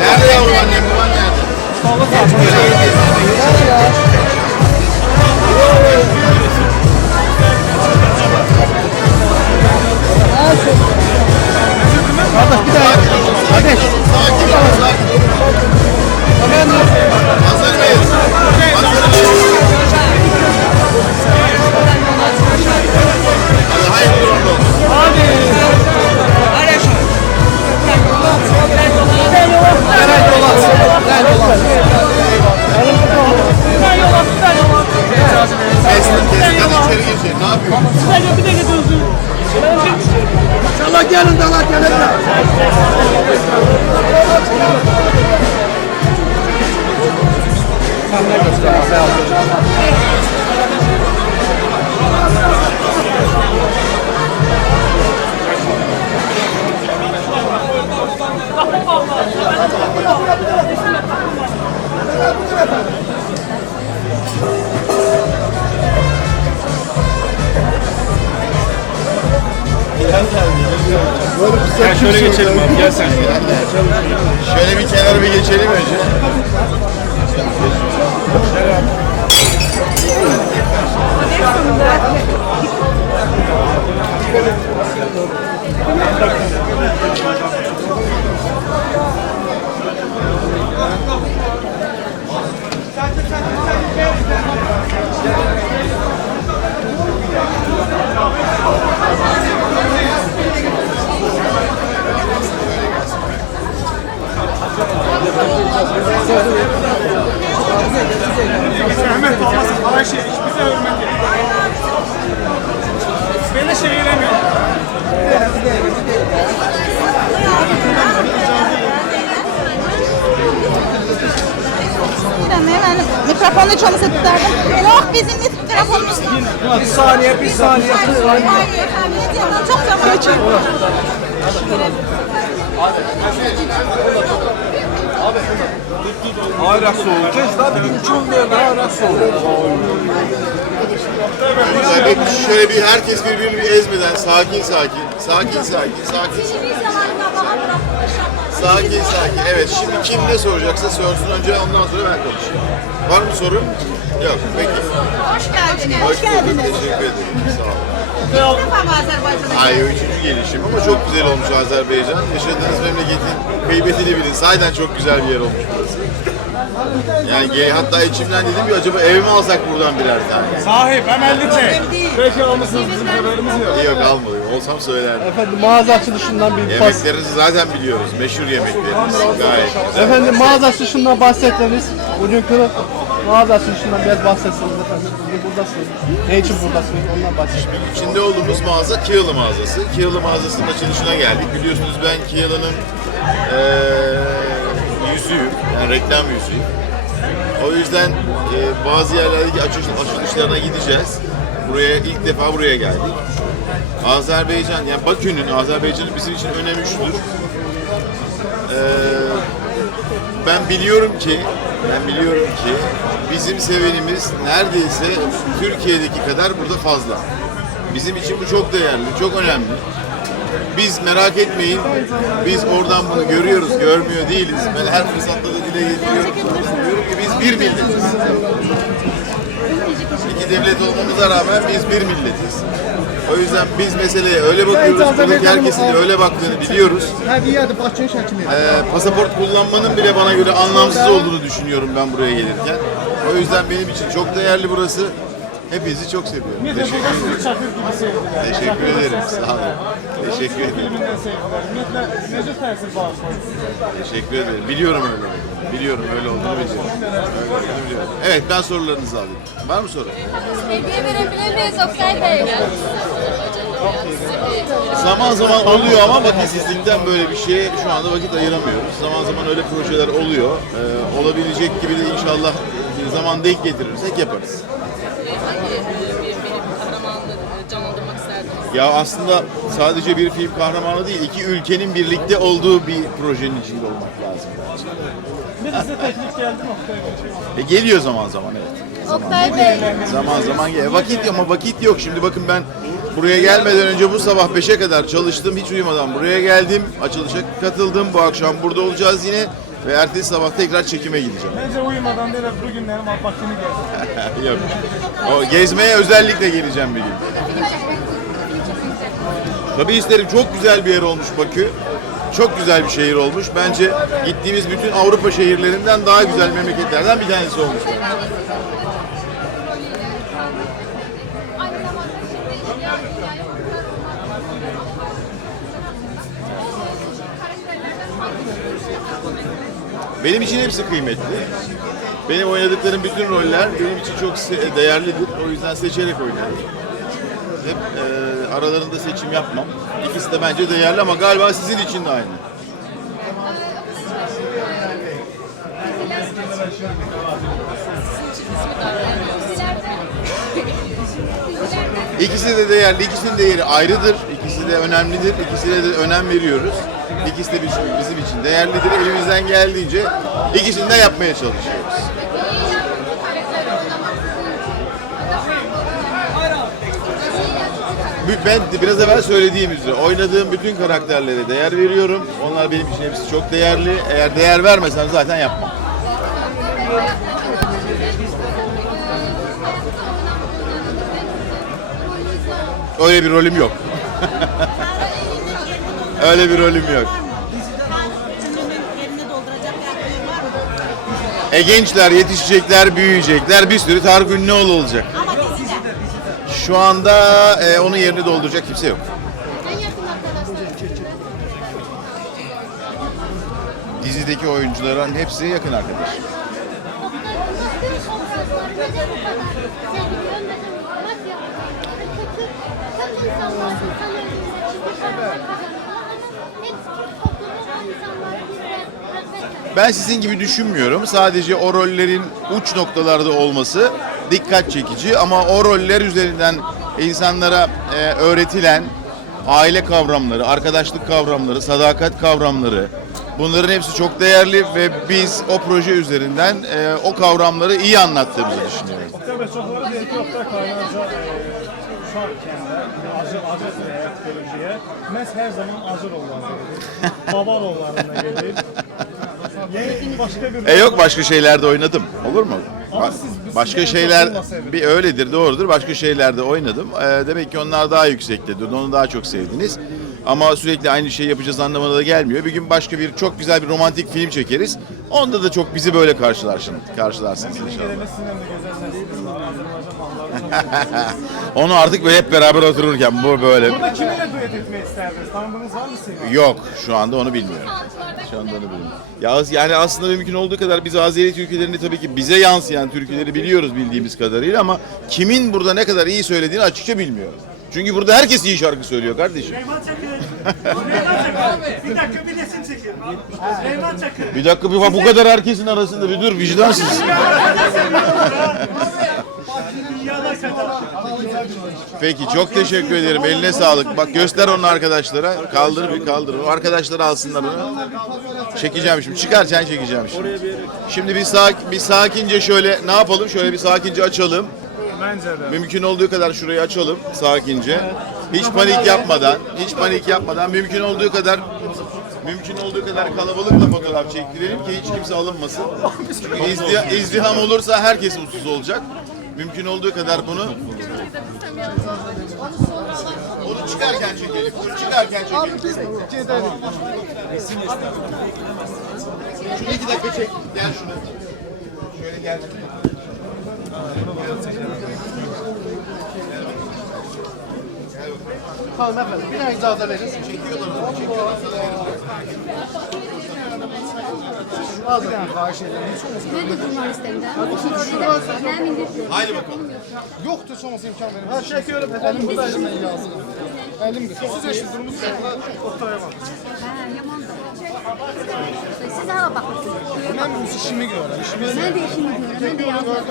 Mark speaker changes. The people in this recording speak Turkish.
Speaker 1: Nerede yavrum annem
Speaker 2: baban nerede? Sola
Speaker 3: sağ. Kardeş bir daha. Kardeş.
Speaker 4: Gel şöyle geçelim abi gel sen.
Speaker 1: Şöyle bir kenara bir geçelim önce.
Speaker 4: Zahmet olmasın. Ayşe hiç bize hürmet et. Beni şey eylemiyor.
Speaker 5: Hemen mikrofonu çalısı tutardım. Yok bizim mikrofonumuz yok.
Speaker 3: Bir saniye bir saniye.
Speaker 5: Hayır efendim ne diyeyim çok çok
Speaker 3: Ayrak soğuk. Daha bir üç olmuyor. Ne ayrak soğuk?
Speaker 1: Güzel. Bir- Şöyle bir herkes birbirini bir ezmeden sakin sakin. Sakin sakin. Sakin sakin. Sakin sakin. Evet şimdi kim ne soracaksa sorsun önce ondan sonra ben konuşayım. Var mı soru? Yok. Peki.
Speaker 5: Hoş geldiniz.
Speaker 1: Hoş bulduk. Teşekkür ederim. Sağ olun.
Speaker 5: Azerbaycan'a
Speaker 1: Ay üçüncü gelişim ama çok güzel olmuş Azerbaycan. Yaşadığınız memleketin kıymetini bilin. Sahiden çok güzel bir yer olmuş burası. Yani hatta içimden dedim ki acaba eve mi alsak buradan birer tane?
Speaker 4: Sahip hem 50 çek. Peki almışsınız bizim haberimiz yok.
Speaker 1: Yok almadım. Olsam söylerdim.
Speaker 3: Efendim mağaza açılışından bir bas.
Speaker 1: Yemeklerinizi zaten biliyoruz. Meşhur yemekleriniz. Gayet güzel.
Speaker 3: Efendim mağaza açılışından bahsettiniz. Bugünkü mağaza açılışından biraz bahsetsiniz buradasınız. Ne için buradasınız? Ondan bahsedin.
Speaker 1: İçinde olduğumuz mağaza Kiyalı mağazası. Kiyalı mağazasının açılışına geldik. Biliyorsunuz ben Kiyalı'nın eee yüzüğüm. Yani reklam yüzüğüm. O yüzden eee, bazı yerlerdeki açılış, açılışlarına gideceğiz. Buraya ilk defa buraya geldik. Azerbaycan, yani Bakü'nün, Azerbaycan'ın bizim için önemi şudur. Eee, ben biliyorum ki, ben biliyorum ki bizim sevenimiz neredeyse Türkiye'deki kadar burada fazla. Bizim için bu çok değerli, çok önemli. Biz merak etmeyin, biz oradan bunu görüyoruz, görmüyor değiliz. Ben her fırsatta da dile getiriyorum. Diyorum ki biz bir milletiz. İki devlet olmamıza rağmen biz bir milletiz. O yüzden biz meseleye öyle bakıyoruz, buradaki herkesin de öyle baktığını biliyoruz. Ee, pasaport kullanmanın bile bana göre anlamsız olduğunu düşünüyorum ben buraya gelirken. O yüzden benim için çok değerli burası. Hepinizi çok seviyorum. Teşekkür ederim. Teşekkür ederim. Sağ olun. Teşekkür ederim. Teşekkür ederim. Biliyorum öyle olduğunu. Biliyorum öyle olduğunu biliyorum. Öyle olduğunu biliyorum. Evet ben sorularınızı alayım. Var mı soru?
Speaker 6: Hediye verebilir miyiz Oktay Bey?
Speaker 1: Zaman zaman oluyor ama vakitsizlikten böyle bir şeye şu anda vakit ayıramıyoruz. Zaman zaman öyle projeler oluyor. Ee, olabilecek gibi de inşallah bir zaman denk getirirsek yaparız.
Speaker 6: Hangi bir film kahramanını canlandırmak isterdiniz?
Speaker 1: Ya aslında sadece bir film kahramanı değil, iki ülkenin birlikte olduğu bir projenin içinde olmak lazım bence.
Speaker 4: Bir de size teklif geldi mi Oktay Bey?
Speaker 1: E geliyor zaman zaman evet.
Speaker 6: Oktay Bey,
Speaker 1: Zaman zaman geliyor. Vakit yok ama vakit yok. Şimdi bakın ben buraya gelmeden önce bu sabah 5'e kadar çalıştım. Hiç uyumadan buraya geldim. Açılışa katıldım. Bu akşam burada olacağız yine. Ve ertesi sabah tekrar çekime gideceğim.
Speaker 4: Bence uyumadan değil, bugünlerim vaktini geldi.
Speaker 1: yok. O gezmeye özellikle geleceğim bir gün. Tabii isterim. Çok güzel bir yer olmuş Bakü. Çok güzel bir şehir olmuş. Bence gittiğimiz bütün Avrupa şehirlerinden daha güzel memleketlerden bir tanesi olmuş.
Speaker 6: aynı zamanda şimdi dünya dünyaya
Speaker 1: Benim için hepsi kıymetli. Benim oynadıklarım bütün roller benim için çok değerlidir. O yüzden seçerek oynuyorum. hep e, aralarında seçim yapmam. İkisi de bence değerli ama galiba sizin için de aynı. İkisi de değerli, ikisinin değeri ayrıdır. İkisi de önemlidir. İkisine de önem veriyoruz. İkisi de bizim, için değerlidir. Elimizden geldiğince ikisini de yapmaya çalışıyoruz. Ben biraz evvel söylediğim üzere oynadığım bütün karakterlere değer veriyorum. Onlar benim için hepsi çok değerli. Eğer değer vermesem zaten yapmam. Öyle bir rolüm yok. Öyle bir rolüm yok. E gençler yetişecekler, büyüyecekler. Bir sürü Tarık Ünlüoğlu olacak.
Speaker 5: Ama dizide.
Speaker 1: Şu anda e, onun yerini dolduracak kimse yok.
Speaker 6: En yakın.
Speaker 1: Dizideki oyuncuların hepsi yakın arkadaş. Ben sizin gibi düşünmüyorum. Sadece o rollerin uç noktalarda olması dikkat çekici ama o roller üzerinden insanlara e, öğretilen aile kavramları, arkadaşlık kavramları, sadakat kavramları bunların hepsi çok değerli ve biz o proje üzerinden e, o kavramları iyi anlattığımızı düşünüyorum.
Speaker 4: Oktay Bey çoxları deyir ki, Oktay Kaynarca e, uşaq ikəndə acı acı həyat görücüyə məhz hər zaman acı rollarında gedir. Baba rollarında gedir. Yeni başka bir
Speaker 1: E yok başka şeylerde oynadım. Olur mu?
Speaker 4: Ama
Speaker 1: Ba-
Speaker 4: siz- siz
Speaker 1: başka şeyler bir öyledir, doğrudur. Başka şeylerde oynadım. E, demek ki onlar daha yüksektedir. Onu daha çok sevdiniz. Ama sürekli aynı şeyi yapacağız anlamına da gelmiyor. Bir gün başka bir çok güzel bir romantik film çekeriz. Onda da çok bizi böyle karşılarsın, karşılarsınız inşallah. Onu artık böyle hep beraber otururken bu böyle.
Speaker 4: Burada kiminle duet etmek isterdiniz? Tanıdığınız var mı sizin?
Speaker 1: Yok şu anda onu bilmiyorum. Şu anda onu bilmiyorum. Ya yani aslında mümkün olduğu kadar biz Azeri türkülerini tabii ki bize yansıyan türküleri biliyoruz bildiğimiz kadarıyla ama kimin burada ne kadar iyi söylediğini açıkça bilmiyoruz. Çünkü burada herkes iyi şarkı söylüyor kardeşim.
Speaker 2: Süleyman Çakır. Süleyman Çakır. Bir dakika bir resim çekelim. Süleyman Çakır.
Speaker 1: Bir dakika bir bu kadar herkesin arasında bir dur vicdansız. Peki çok teşekkür ederim. Eline sağlık. Bak göster onun arkadaşlara. Kaldır bir kaldır. O arkadaşlar alsınlar onu. Çekeceğim şimdi. Çıkarken çekeceğim şimdi. Şimdi bir, sak bir sakince şöyle ne yapalım? Şöyle bir sakince açalım.
Speaker 4: Bence de.
Speaker 1: Mümkün olduğu kadar şurayı açalım sakince. Hiç panik yapmadan, hiç panik yapmadan mümkün olduğu kadar mümkün olduğu kadar kalabalıkla fotoğraf çektirelim ki hiç kimse alınmasın. Çünkü izdi- izdiham olursa herkes mutsuz olacak. Mümkün olduğu kadar bunu onu çıkarken çekelim. Onu çıkarken çekelim. Şunu iki dakika çek. Gel şunu. Şöyle gel.
Speaker 3: Bir tane verin. Az bir edirəm.
Speaker 6: Ben de jurnalistimden. Ben indirdim.
Speaker 1: Haydi bakalım.
Speaker 3: Heç olmasa imkan verin. Ha, çəkiyorum. Əlim burada, əlimlə yazıram. Əlim qısa. Siz eşidiriniz, Oktay'a bak.
Speaker 6: Ha, yaman da. Siz hala bakın.
Speaker 3: Mən işimi işimi
Speaker 6: Ben de işimi görüyorum. Ben de yazıyorum.